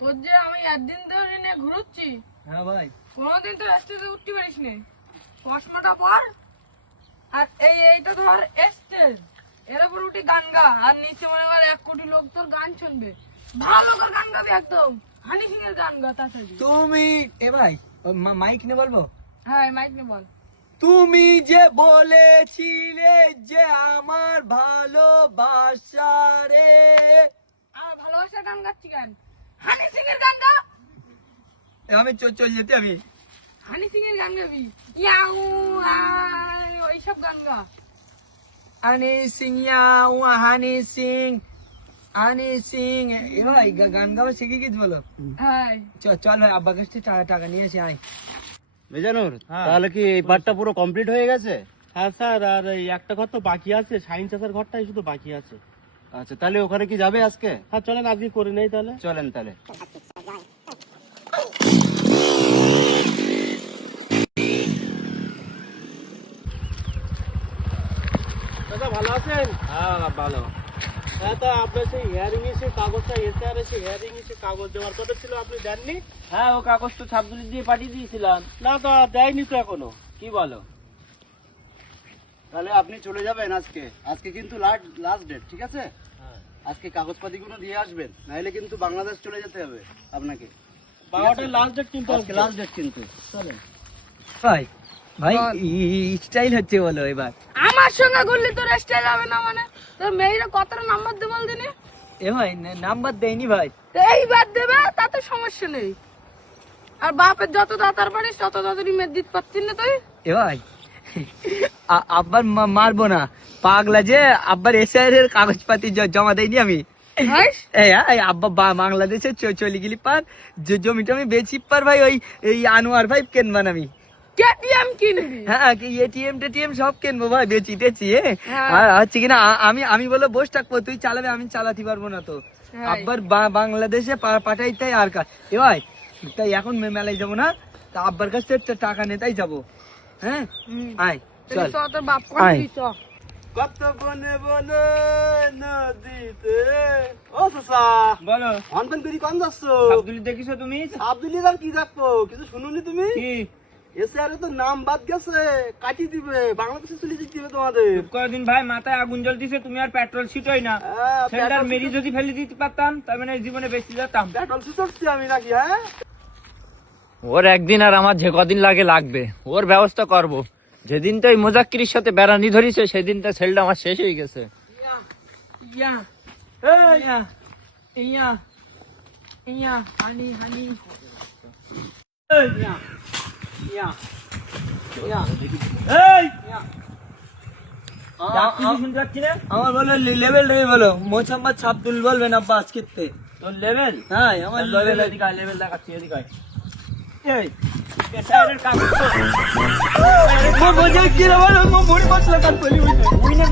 তোর যে আমি একদিন ধরে নিয়ে ঘুরোচ্ছি। হ্যাঁ ভাই, কোনোদিন তো স্টেজে উঠতে পারিস নি। চশমাটা পর আর এইটা ধর স্টেজ, এর উপর উঠি গান গা, আর নিচে মনে হয় 1 কোটি লোক তোর গান শুনবে। ভালো করে গান গাবি একদম, হানি সিং এর গান গা তাড়াতাড়ি। তুমি ভাই মাইক নিয়ে বলবো? হ্যাঁ মাইক নে বল। তুমি যে বলেছিলে যে আমার ভালোবাসা রে। আর ভালোবাসার গান গাচ্ছি কেন? হানি সিং এর গান গা। আমি চল যেতে আমি। হানি সিং এর গান গাবি, ইয়াউ আই ওইসব গান গা। হানি সিং ইয়াও হানি সিং ভাই গান গাওয়া শিখে গেছি বলো। হ্যাঁ চল ভাই, আব্বার কাছ থেকে টাকা নিয়ে আসি। আয় বেজানুর, তাহলে কি এই পার্টটা পুরো কমপ্লিট হয়ে গেছে? হ্যাঁ স্যার, আর এই একটা ঘর তো বাকি আছে, সাইন চাষের ঘরটাই শুধু বাকি আছে। আচ্ছা, তাহলে ওখানে কি যাবে আজকে? হ্যাঁ চলেন আজকে করে নেই তাহলে। চলেন তাহলে। দাদা ভালো আছেন? হ্যাঁ ভালো। হ্যাঁ, তা আপনার সেই হিয়ারিং এ সেই কাগজটা এসে আর সেই হিয়ারিং এ সেই কাগজ দেওয়ার কথা ছিল, আপনি দেননি? হ্যাঁ, ও কাগজ তো ছাপগুলি দিয়ে পাঠিয়ে দিয়েছিলাম। না তো দেয়নি তো এখনো। কি বলো? তাহলে আপনি চলে যাবেন আজকে। আজকে কিন্তু লাস্ট ডেট, ঠিক আছে? আজকে কাগজপাতিগুলো দিয়ে আসবেন, নাহলে কিন্তু বাংলাদেশ চলে যেতে হবে আপনাকে। 12টার লাস্ট ডেট কিন্তু আজকে লাস্ট ডেট কিন্তু। চলেন ভাই ভাই বল। স্টাইল হচ্ছে বলো এবার। আমার সঙ্গে ঘুরলে তোর স্টাইল হবে না মানে? তোর মেয়েরা কতটা নাম্বার দে বল দিনে? ভাই নাম্বার দেয়নি ভাই। এইবার দেবে, তাতে সমস্যা নেই। আর বাপের যত তাড়াতাড়ি পারিস তত তাড়াতাড়ি মেয়ে দিতে পারছিস না তুই। ভাই আব্বার মারবো না, পাগলা যে আব্বার এসআইআর এর কাগজপাতি জমা দেয়নি আমি। হাস? এই আব্বা বাংলাদেশে চলে গেলি পার, যে জমিটা আমি বেচি পার ভাই, ওই আনোয়ার ভাই কেনবান আমি। কেটিএম কিনবি? হ্যাঁ এটিএম টেটিএম সব কিনবো ভাই, বেচি টেচি। হ্যাঁ। আর হচ্ছে কিনা আমি বলে বসে থাকবো, তুই চালাবে, আমি চালাতে পারবো না তো। হ্যাঁ। আব্বার বাংলাদেশে পাঠাইতাই আর কাজ। ভাই তাই এখন মেলায় যাবো না, তা আব্বার কাছ থেকে টাকা নেতাই যাবো। হ্যাঁ আয় চল। চ তোর বাপ আয়। কোন চ। কত বনে বনে নদীতে। ও চাচা, বলো অনপেন করি কোন যাচ্ছ? আব্দুল দেখিছো তুমি? আব্দুল আর কি দেখবো? কিছু শুনুনি তুমি? কি এসে আরে তো নাম বাদ গেছে, কাটি দিবে, বাংলাদেশে চলে যেতে হবে তোমাদের। কয়েকদিন ভাই মাথায় আগুন জ্বলতিছে, তুমি আর পেট্রোল ছিটোই না। সেন্টার মেরি যদি ফেলে দিতে পারতাম তার মানে জীবনে বেঁচে যেতাম। পেট্রোল ছিটছি আমি নাকি? হ্যাঁ, ওর একদিন আর আমার যে কদিন লাগবে ওর ব্যবস্থা করব। যেদিন তো এই মোজাক্কিরির সাথে বেড়ানি ধরিছে সেদিন তো সেলটা আমার শেষ হয়ে গেছে। ইয়া ইয়া ইয়া ইয়া হানি হানি ইয়া ইয়া ইয়া এই আমার বলো লেভেল বলো, মোহাম্মদ আব্দুল বলবেন আব্বা আজকে। তোর লেভেল? হ্যাঁ আমার লেভেল। লেভেল দেখাচ্ছি, এদিকে আয়। এই মজা কি রে বলো, মন মশলা কাট বলি উইনে